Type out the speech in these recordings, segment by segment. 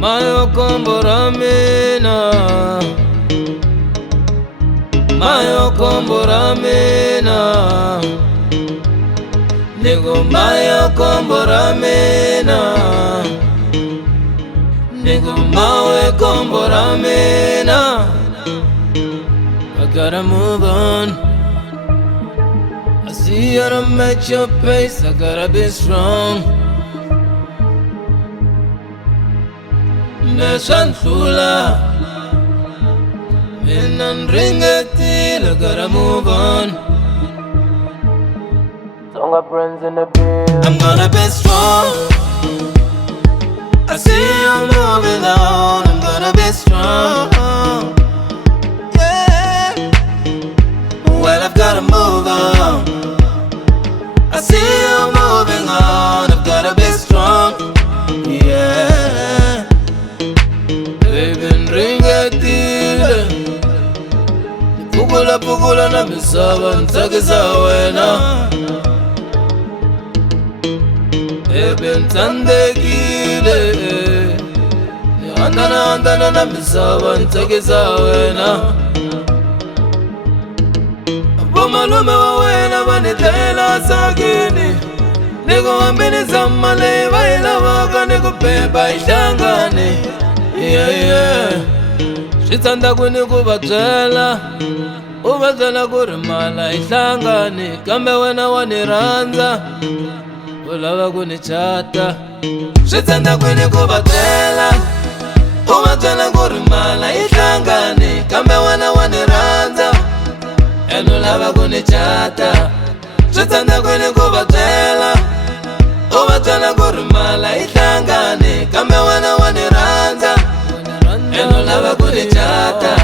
Mayo kombora mina, mayo kombora mina, nigga mayo kombora mina, nigga mawe kombora mina. I gotta move on. I see you to match your pace. I gotta be strong. Meshanthula, minan ringetil. I gotta move on. Stronger friends in the building. I'm gonna be strong. I see you moving on. I'm gonna be strong. Yeah. Well, I've gotta move on. I see you moving on. I've gotta be strong. Yeah. Baby, ring a deal. Pugula pugula na misava ntakisa wena. Baby, ntandekile. Andana andana na misava ntakisa wena. Malume wa wena vanitlela sakini, nikuhambini zamale vaila waka nikupepa ihlangane. Yeah. Switsandza ku ni ku va byela, u va byela ku ri mala ihlangane, kambe wena wa ni rhandza, u lava ku ni chata. Switsandza ku ni ku va byela, u va byela ku ri mala ihlangane, kambe wena wa ni rhandza, eno lava ku ni chata. Switsandza ku ni ku va byela, u va byela ku ri mala ihlangane, kambe wena wa ni rhandza, eno lava ku ni chata.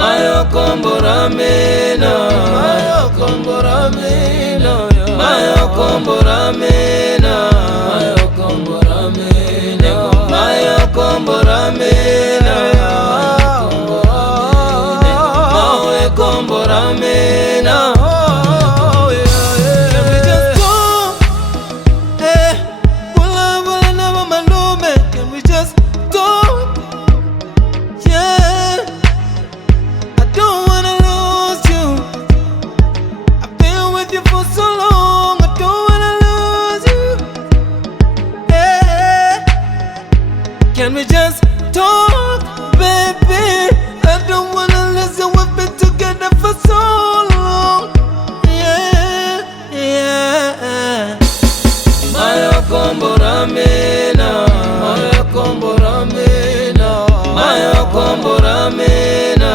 Mayo kombora mina, mayo kombora mina, mayo kombora mina, mayo kombora mina, mayo kombora mina, mayo kombora mina. Can we just go? Hey, bula bula na malume. Can we just go? Yeah, I don't wanna lose you. I've been with you for so long. I don't wanna lose you. Yeah, can we just talk, baby? I don't wanna listen. We've been together for so long. Yeah, yeah. Mayo kombora mina, mayo kombora mina, mayo kombora mina,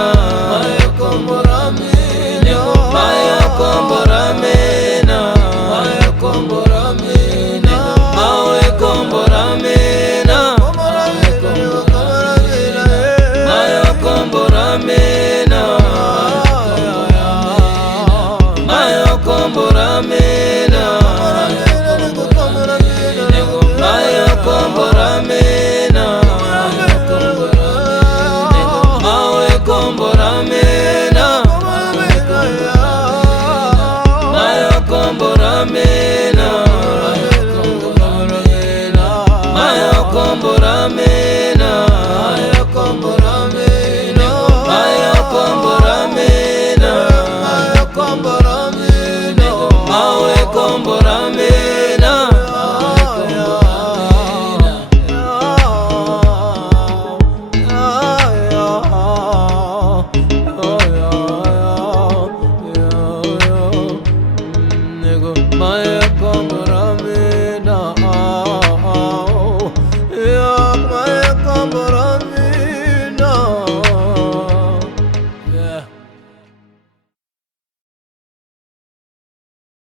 mayo kombora mina, mayo kombora mina, mayo kombora mina, mayo kombora mina, mayo kombora mina, mayo kombora mina, mayo kombora mina, mayo kombora mina, mayo kombora mina, mayo kombora mina, mayo kombora mina, mayo kombora mina, mayo kombora mina, mayo kombora mina. My